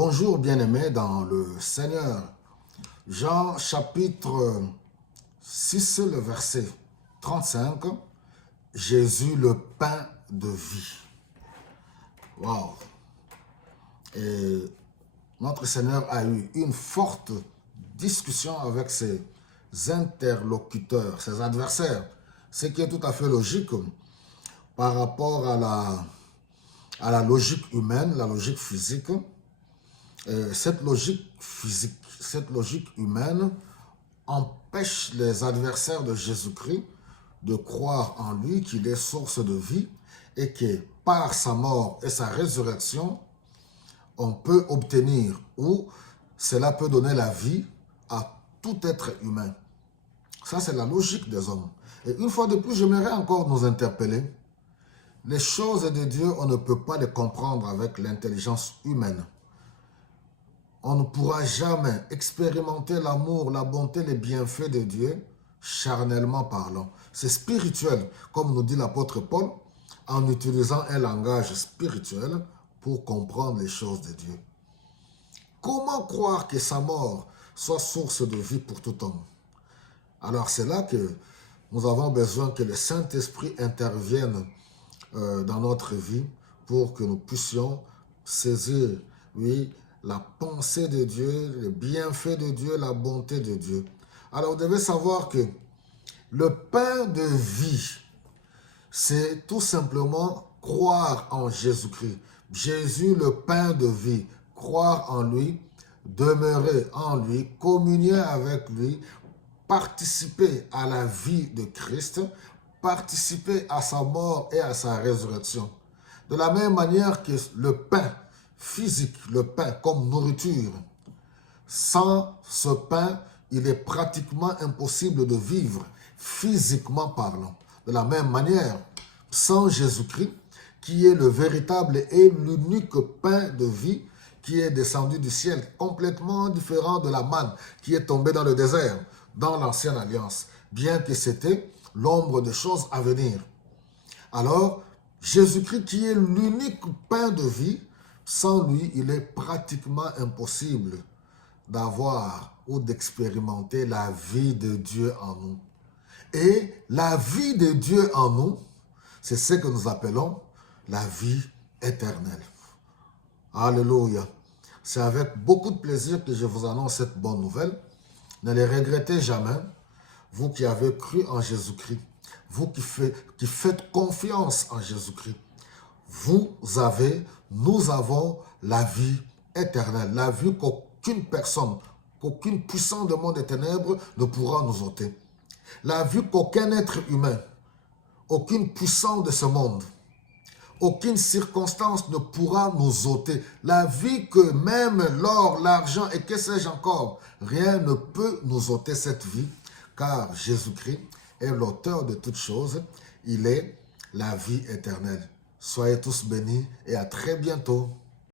Bonjour bien-aimés dans le Seigneur. Jean chapitre 6, le verset 35. Jésus le pain de vie. Waouh! Et notre Seigneur a eu une forte discussion avec ses interlocuteurs, ses adversaires. Ce qui est tout à fait logique par rapport à la logique humaine, la logique physique. Cette logique physique, cette logique humaine empêche les adversaires de Jésus-Christ de croire en lui qu'il est source de vie et que par sa mort et sa résurrection, on peut obtenir ou cela peut donner la vie à tout être humain. Ça, c'est la logique des hommes. Et une fois de plus, j'aimerais encore nous interpeller. Les choses de Dieu, on ne peut pas les comprendre avec l'intelligence humaine. On ne pourra jamais expérimenter l'amour, la bonté, les bienfaits de Dieu, charnellement parlant. C'est spirituel, comme nous dit l'apôtre Paul, en utilisant un langage spirituel pour comprendre les choses de Dieu. Comment croire que sa mort soit source de vie pour tout homme? Alors c'est là que nous avons besoin que le Saint-Esprit intervienne dans notre vie pour que nous puissions saisir, oui, la pensée de Dieu, le bienfait de Dieu, la bonté de Dieu. Alors, vous devez savoir que le pain de vie, c'est tout simplement croire en Jésus-Christ. Jésus, le pain de vie, croire en lui, demeurer en lui, communier avec lui, participer à la vie de Christ, participer à sa mort et à sa résurrection. De la même manière que le pain physique, le pain comme nourriture. Sans ce pain, il est pratiquement impossible de vivre, physiquement parlant. De la même manière, sans Jésus-Christ, qui est le véritable et l'unique pain de vie qui est descendu du ciel, complètement différent de la manne qui est tombée dans le désert, dans l'ancienne alliance, bien que c'était l'ombre des choses à venir. Alors, Jésus-Christ qui est l'unique pain de vie, sans lui, il est pratiquement impossible d'avoir ou d'expérimenter la vie de Dieu en nous. Et la vie de Dieu en nous, c'est ce que nous appelons la vie éternelle. Alléluia. C'est avec beaucoup de plaisir que je vous annonce cette bonne nouvelle. Ne les regrettez jamais, vous qui avez cru en Jésus-Christ, vous qui faites confiance en Jésus-Christ. Nous avons la vie éternelle, la vie qu'aucune personne, qu'aucune puissance de monde des ténèbres ne pourra nous ôter. La vie qu'aucun être humain, aucune puissance de ce monde, aucune circonstance ne pourra nous ôter. La vie que même l'or, l'argent et que sais-je encore, rien ne peut nous ôter cette vie, car Jésus-Christ est l'auteur de toutes choses, il est la vie éternelle. Soyez tous bénis et à très bientôt.